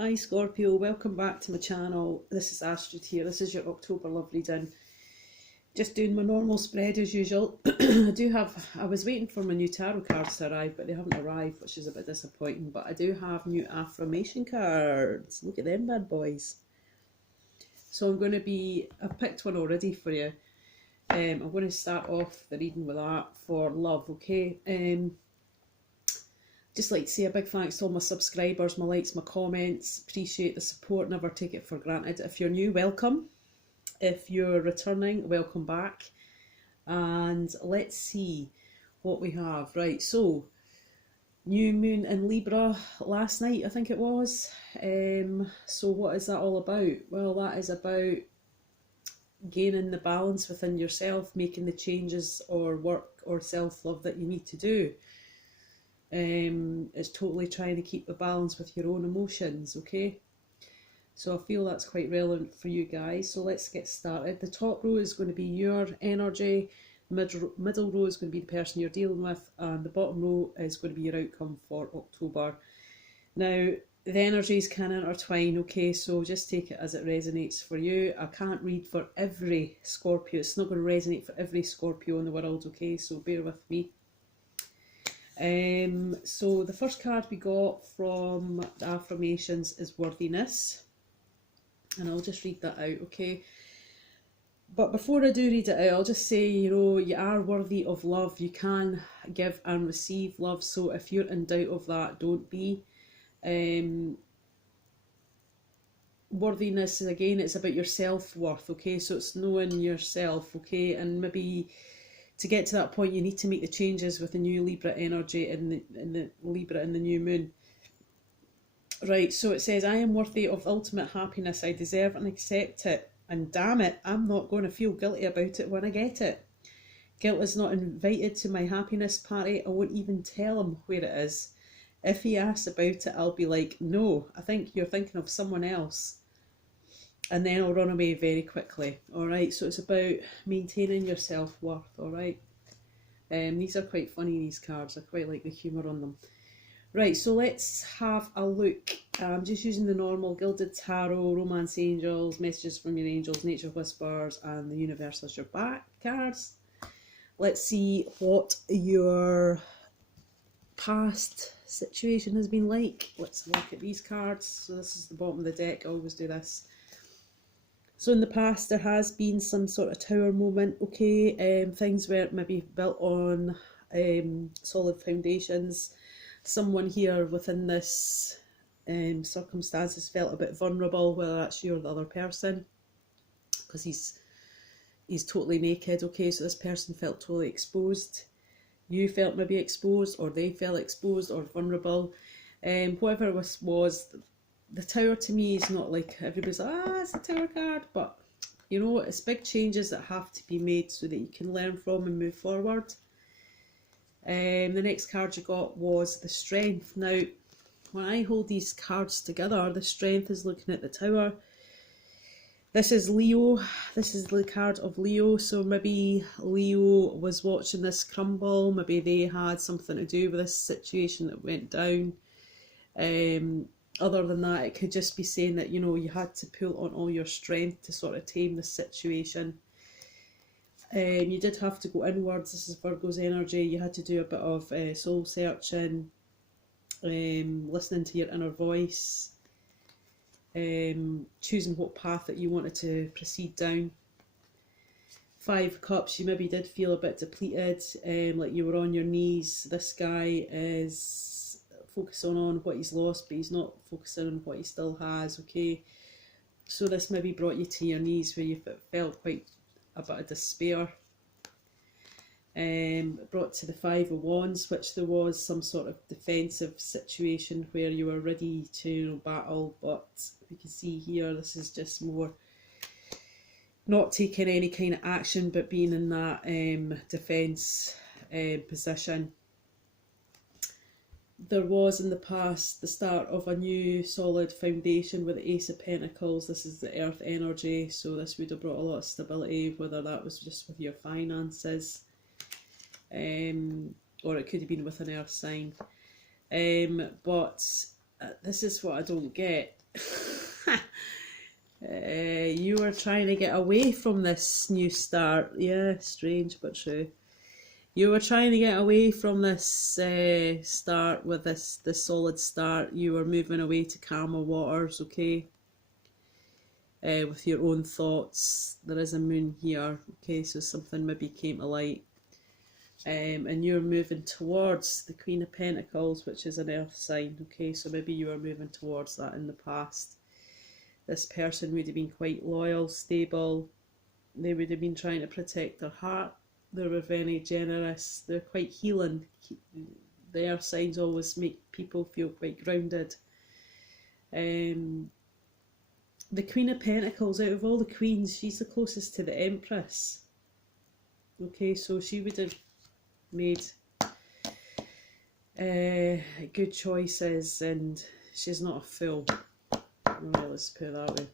Hi Scorpio, welcome back to my channel. This is Astrid here. This is your October love reading. Just doing my normal spread as usual. I was waiting for my new tarot cards to arrive, but they haven't arrived, which is a bit disappointing. But I do have new affirmation cards. Look at them bad boys. So I've picked one already for you. I'm going to start off the reading with that for love, okay? Just like to say a big thanks to all my subscribers, my likes, my comments. Appreciate the support, never take it for granted. If you're new, welcome. If you're returning, welcome back. And let's see what we have. Right, so new moon in Libra last night, I think it was. So what is that all about? Well, that is about gaining the balance within yourself, making the changes or work or self-love that you need to do. It's totally trying to keep the balance with your own emotions, okay? So I feel that's quite relevant for you guys. So let's get started. The top row is going to be your energy, middle row is going to be the person you're dealing with, and the bottom row is going to be your outcome for October. Now, the energies can intertwine, okay? So just take it as it resonates for you. I can't read for every Scorpio. It's not going to resonate for every Scorpio in the world, okay? So bear with me. So the first card we got from the affirmations is worthiness, and I'll just read that out, okay? But before I do read it out, I'll just say, you are worthy of love. You can give and receive love, so if you're in doubt of that, don't be. Worthiness, again, it's about your self-worth, okay? So it's knowing yourself, okay? And maybe to get to that point, you need to make the changes with the new Libra energy and the Libra and the new moon. Right, so it says, I am worthy of ultimate happiness. I deserve and accept it. And damn it, I'm not going to feel guilty about it when I get it. Guilt is not invited to my happiness party. I won't even tell him where it is. If he asks about it, I'll be like, no, I think you're thinking of someone else. And then I'll run away very quickly. Alright, so it's about maintaining your self-worth, alright? These are quite funny, these cards. I quite like the humour on them. Right, so let's have a look. I'm just using the normal Gilded Tarot, Romance Angels, Messages from Your Angels, Nature Whispers, and the Universe as your back cards. Let's see what your past situation has been like. Let's look at these cards. So this is the bottom of the deck. I always do this. So in the past, there has been some sort of tower moment, okay? Things weren't maybe built on solid foundations. Someone here within this circumstances felt a bit vulnerable, whether that's you or the other person, because he's totally naked, okay? So this person felt totally exposed. You felt maybe exposed, or they felt exposed or vulnerable. Whatever it was, the tower to me is not like everybody's like, it's a tower card, but it's big changes that have to be made so that you can learn from and move forward. The next card you got was the strength. Now, when I hold these cards together, the strength is looking at the tower. This is Leo. This is the card of Leo. So maybe Leo was watching this crumble. Maybe they had something to do with this situation that went down. Other than that, it could just be saying that, you had to pull on all your strength to sort of tame the situation. You did have to go inwards. This is Virgo's energy. You had to do a bit of soul searching, listening to your inner voice, choosing what path that you wanted to proceed down. 5 Cups, you maybe did feel a bit depleted, like you were on your knees. This guy is focusing on what he's lost, but he's not focusing on what he still has, okay? So this maybe brought you to your knees where you felt quite a bit of despair. Brought to the 5 of Wands, which there was some sort of defensive situation where you were ready to battle, but we can see here this is just more not taking any kind of action, but being in that defence position. There was in the past the start of a new solid foundation with the Ace of Pentacles. This is the earth energy, so this would have brought a lot of stability, whether that was just with your finances, or it could have been with an earth sign. But this is what I don't get. You were trying to get away from this new start. Yeah, strange but true. You were trying to get away from this start with this solid start. You were moving away to calmer waters, okay? With your own thoughts. There is a moon here, okay? So something maybe came to light. And you're moving towards the Queen of Pentacles, which is an earth sign, okay? So maybe you were moving towards that in the past. This person would have been quite loyal, stable. They would have been trying to protect their heart. They were very generous. They're quite healing. The earth signs always make people feel quite grounded. The Queen of Pentacles, out of all the queens, she's the closest to the Empress. Okay, so she would have made good choices, and she's not a fool. Well, let's put it that way.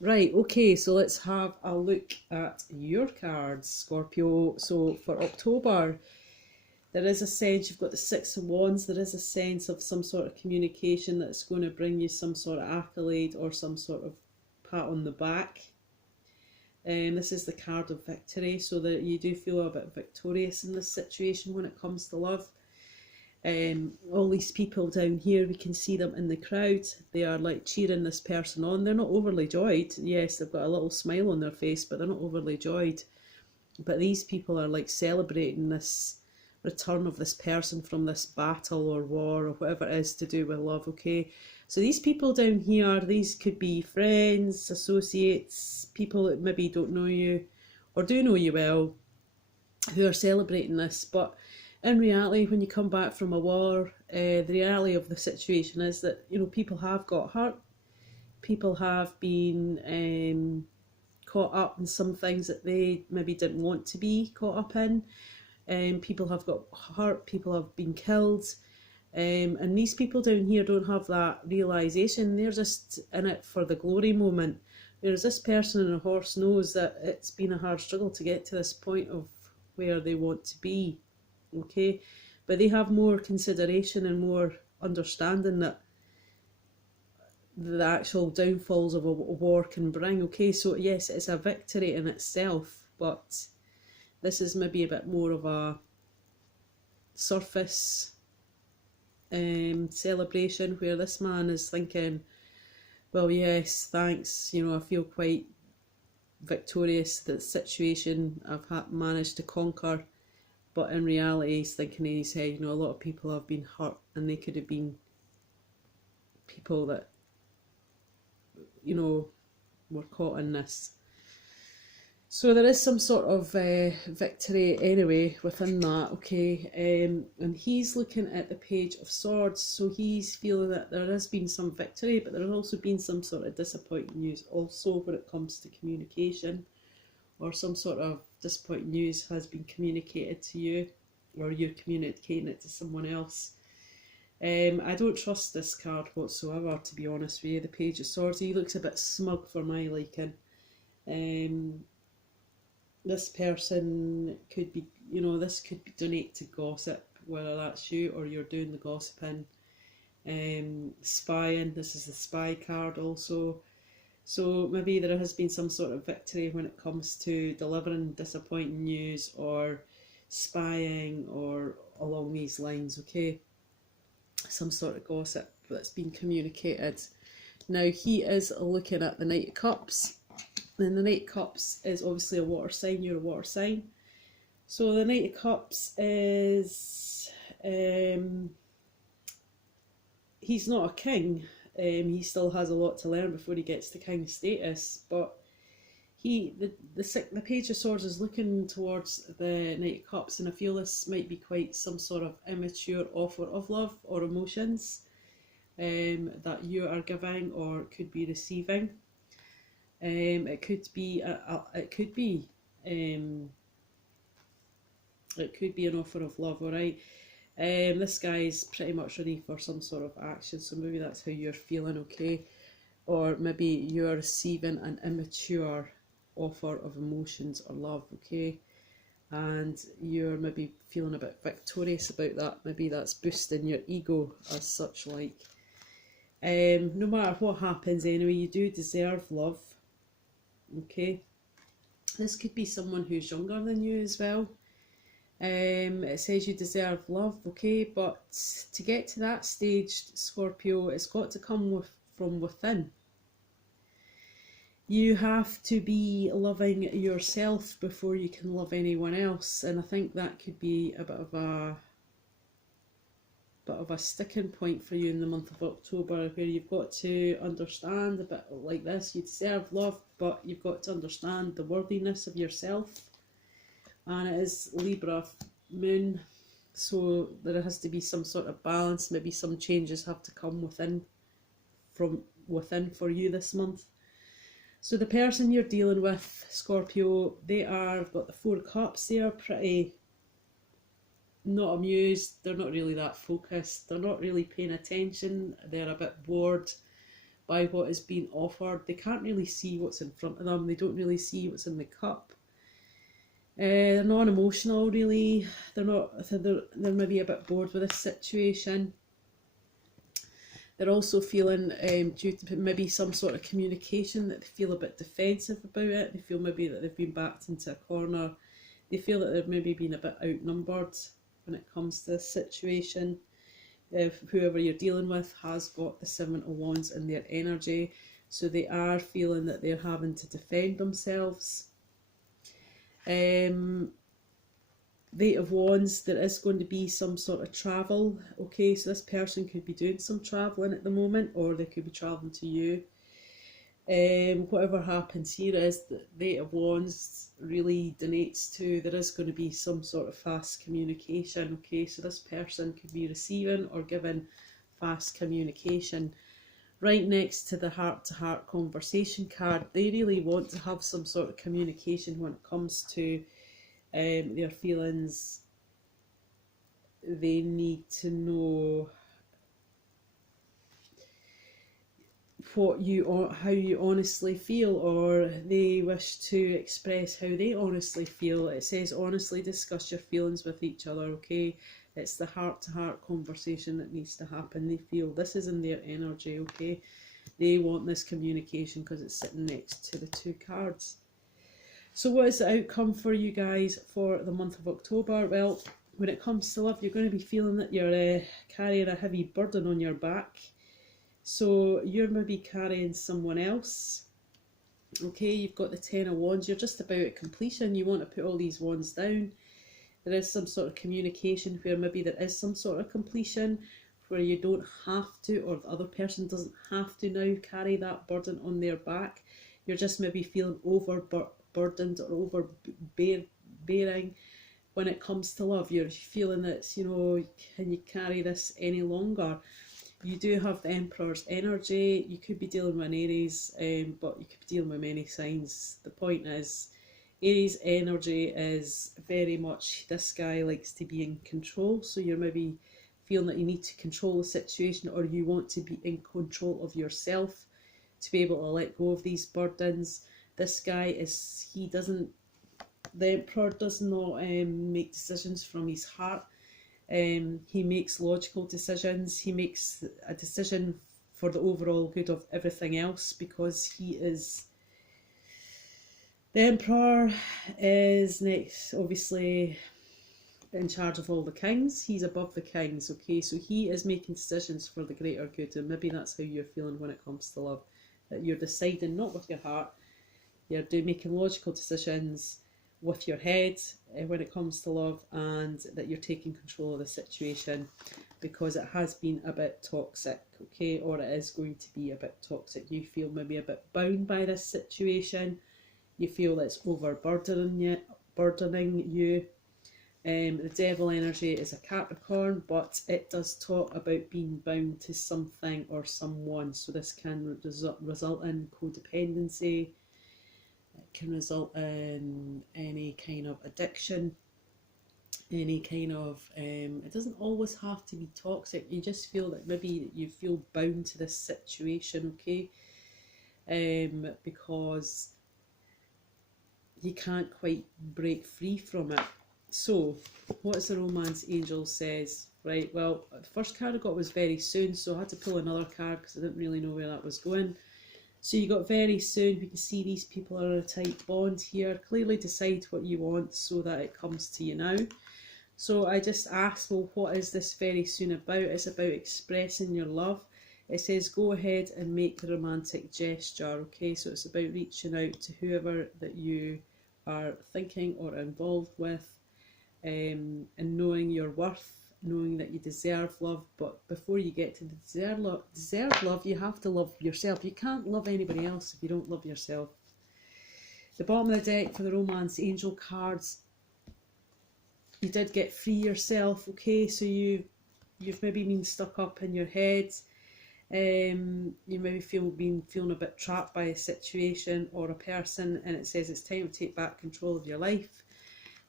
Right, okay, so let's have a look at your cards, Scorpio. So for October, there is a sense, you've got the Six of Wands, there is a sense of some sort of communication that's going to bring you some sort of accolade or some sort of pat on the back. This is the card of victory, so that you do feel a bit victorious in this situation when it comes to love. All these people down here, we can see them in the crowd. They are like cheering this person on. They're not overly joyed. Yes, they've got a little smile on their face, but they're not overly joyed. But these people are like celebrating this return of this person from this battle or war or whatever it is to do with love, okay? So these people down here, these could be friends, associates, people that maybe don't know you or do know you well, who are celebrating this. But in reality, when you come back from a war, the reality of the situation is that, you know, people have got hurt. People have been caught up in some things that they maybe didn't want to be caught up in. People have got hurt, people have been killed. And these people down here don't have that realisation. They're just in it for the glory moment. Whereas this person on a horse knows that it's been a hard struggle to get to this point of where they want to be. Okay, but they have more consideration and more understanding that the actual downfalls of a war can bring. Okay, so yes, it's a victory in itself, but this is maybe a bit more of a surface celebration, where this man is thinking, well, yes, thanks, you know, I feel quite victorious, that situation I've managed to conquer. But in reality, he's thinking in his head, you know, a lot of people have been hurt, and they could have been people that, you know, were caught in this. So there is some sort of victory anyway within that, okay? And he's looking at the Page of Swords, so he's feeling that there has been some victory, but there has also been some sort of disappointing news also when it comes to communication, or some sort of disappointing news has been communicated to you, or you're communicating it to someone else. I don't trust this card whatsoever, to be honest with you, the Page of Swords. He looks a bit smug for my liking. This person could be, you know, this could be donate to gossip, whether that's you or you're doing the gossiping. Spying, this is the spy card also. So maybe there has been some sort of victory when it comes to delivering disappointing news or spying or along these lines, okay? Some sort of gossip that's been communicated. Now he is looking at the Knight of Cups, and the Knight of Cups is obviously a water sign, you're a water sign. So the Knight of Cups is, he's not a king. He still has a lot to learn before he gets to king status, but the Page of Swords is looking towards the Knight of Cups, and I feel this might be quite some sort of immature offer of love or emotions that you are giving or could be receiving. It could be an offer of love, alright? This guy's pretty much ready for some sort of action, so maybe that's how you're feeling, okay? Or maybe you're receiving an immature offer of emotions or love, okay? And you're maybe feeling a bit victorious about that. Maybe that's boosting your ego as such, like. No matter what happens anyway, you do deserve love, okay? This could be someone who's younger than you as well. It says you deserve love, okay? But to get to that stage, Scorpio, it's got to come from within. You have to be loving yourself before you can love anyone else, and I think that could be a bit of a sticking point for you in the month of October, where you've got to understand a bit like this. You deserve love, but you've got to understand the worthiness of yourself. And it is Libra moon, so there has to be some sort of balance. Maybe some changes have to come from within for you this month. So the person you're dealing with, Scorpio, they've got the Four Cups. They are pretty not amused, they're not really that focused, they're not really paying attention, they're a bit bored by what is being offered. They can't really see what's in front of them, they don't really see what's in the cup. They're non-emotional really, they're maybe a bit bored with this situation. They're also feeling, due to maybe some sort of communication, that they feel a bit defensive about it. They feel maybe that they've been backed into a corner. They feel that they've maybe been a bit outnumbered when it comes to this situation. If whoever you're dealing with has got the Seven of Wands in their energy, so they are feeling that they're having to defend themselves. Eight of Wands, there is going to be some sort of travel, okay, so this person could be doing some travelling at the moment, or they could be travelling to you. Whatever happens here is that the Eight of Wands really denotes to there is going to be some sort of fast communication, okay, so this person could be receiving or giving fast communication. Right next to the heart-to-heart conversation card, they really want to have some sort of communication when it comes to their feelings. They need to know how you honestly feel, or they wish to express how they honestly feel. It says honestly discuss your feelings with each other, okay? It's the heart-to-heart conversation that needs to happen. They feel this is in their energy, okay? They want this communication because it's sitting next to the two cards. So what is the outcome for you guys for the month of October? Well, when it comes to love, you're going to be feeling that you're carrying a heavy burden on your back. So you're maybe carrying someone else. Okay, you've got the Ten of Wands. You're just about at completion. You want to put all these wands down. There is some sort of communication where maybe there is some sort of completion where you don't have to, or the other person doesn't have to now carry that burden on their back. You're just maybe feeling overburdened or overbearing when it comes to love. You're feeling that, can you carry this any longer? You do have the Emperor's energy. You could be dealing with an Aries, but you could be dealing with many signs. The point is, Aries energy is very much, this guy likes to be in control, so you're maybe feeling that you need to control the situation, or you want to be in control of yourself to be able to let go of these burdens. This guy the Emperor does not make decisions from his heart. He makes logical decisions. He makes a decision for the overall good of everything else, because the Emperor is next, obviously, in charge of all the kings. He's above the kings, okay, so he is making decisions for the greater good, and maybe that's how you're feeling when it comes to love, that you're deciding not with your heart, you're making logical decisions with your head when it comes to love, and that you're taking control of the situation because it has been a bit toxic, okay, or it is going to be a bit toxic. You feel maybe a bit bound by this situation. You feel it's overburdening you. The Devil energy is a Capricorn, but it does talk about being bound to something or someone. So this can result in codependency. It can result in any kind of addiction, any kind of, it doesn't always have to be toxic. You just feel that maybe you feel bound to this situation, okay? Because you can't quite break free from it. So, what is the romance angel says? Right, well, the first card I got was very soon, so I had to pull another card because I didn't really know where that was going. So you got very soon. We can see these people are in a tight bond here. Clearly decide what you want so that it comes to you now. So I just asked, well, what is this very soon about? It's about expressing your love. It says go ahead and make the romantic gesture, okay? So it's about reaching out to whoever that you are thinking or involved with, and knowing your worth, knowing that you deserve love. But before you get to the deserve love, you have to love yourself. You can't love anybody else if you don't love yourself. The bottom of the deck for the romance angel cards, you did get free yourself, okay? So you've maybe been stuck up in your head. You maybe feeling a bit trapped by a situation or a person, and it says it's time to take back control of your life.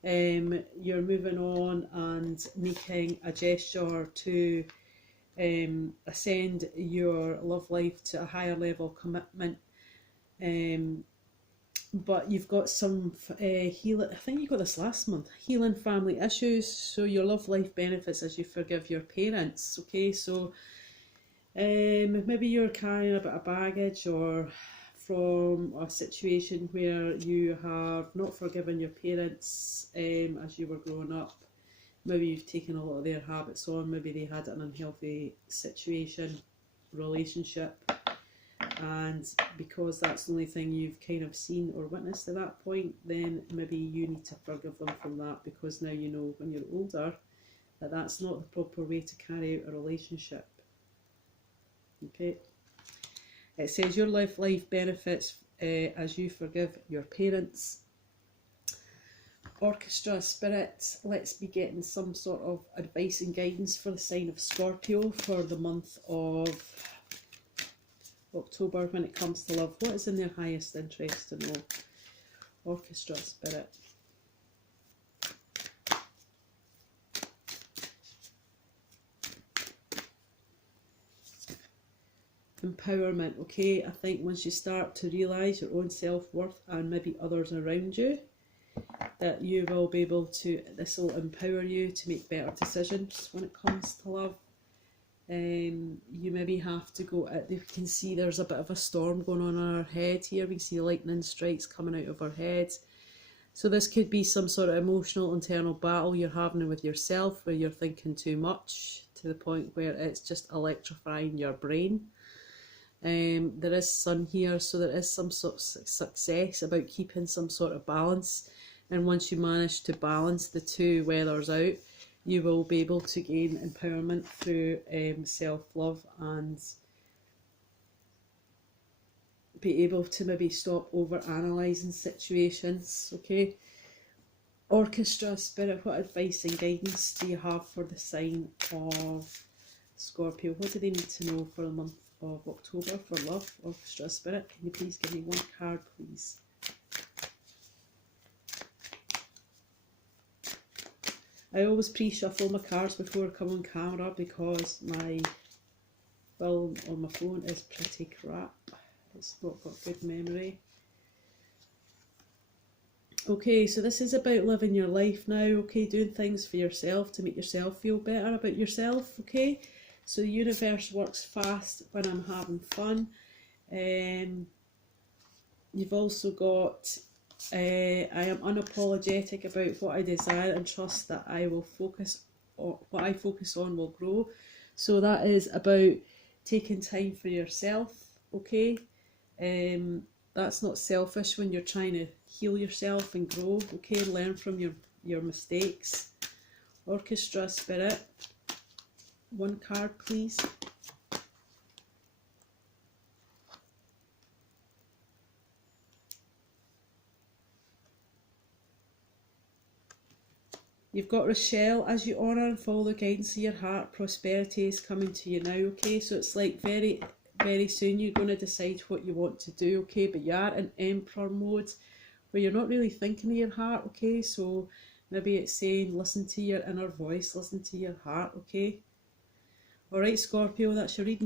You're moving on and making a gesture to ascend your love life to a higher level commitment. But you've got some healing, I think you got this last month, healing family issues. So your love life benefits as you forgive your parents, okay? So maybe you're carrying a bit of baggage or from a situation where you have not forgiven your parents as you were growing up. Maybe you've taken a lot of their habits on. Maybe they had an unhealthy situation, relationship, and because that's the only thing you've kind of seen or witnessed at that point, then maybe you need to forgive them from that, because now you know when you're older that that's not the proper way to carry out a relationship. Okay. It says your life benefits as you forgive your parents. Orchestra spirit, let's be getting some sort of advice and guidance for the sign of Scorpio for the month of October when it comes to love. What is in their highest interest to know? Orchestra spirit. Empowerment, okay? I think once you start to realise your own self-worth and maybe others around you, that you will be able to, this will empower you to make better decisions when it comes to love. You maybe have to go, you can see there's a bit of a storm going on in our head here. We can see lightning strikes coming out of our heads. So this could be some sort of emotional internal battle you're having with yourself, where you're thinking too much to the point where it's just electrifying your brain. There is sun here, so there is some sort of success about keeping some sort of balance. And once you manage to balance the two weathers out, you will be able to gain empowerment through self-love and be able to maybe stop over-analysing situations, okay? Orchestra spirit, what advice and guidance do you have for the sign of Scorpio? What do they need to know for the month of October for love? Orchestra spirit, can you please give me one card, please? I always pre-shuffle my cards before I come on camera because my film on my phone is pretty crap. It's not got good memory. Okay, so this is about living your life now, okay, doing things for yourself to make yourself feel better about yourself, okay? So the universe works fast when I'm having fun. You've also got I am unapologetic about what I desire and trust that I will focus on, what I focus on will grow. So that is about taking time for yourself, okay? That's not selfish when you're trying to heal yourself and grow, okay? Learn from your mistakes. Orchestra spirit, one card please. You've got Rochelle, as you honour and follow the guidance of your heart, prosperity is coming to you now, okay? So it's like very, very soon you're going to decide what you want to do, okay? But you are in Emperor mode where you're not really thinking of your heart, okay? So maybe it's saying listen to your inner voice, listen to your heart, okay? Alright Scorpio, that's your reading.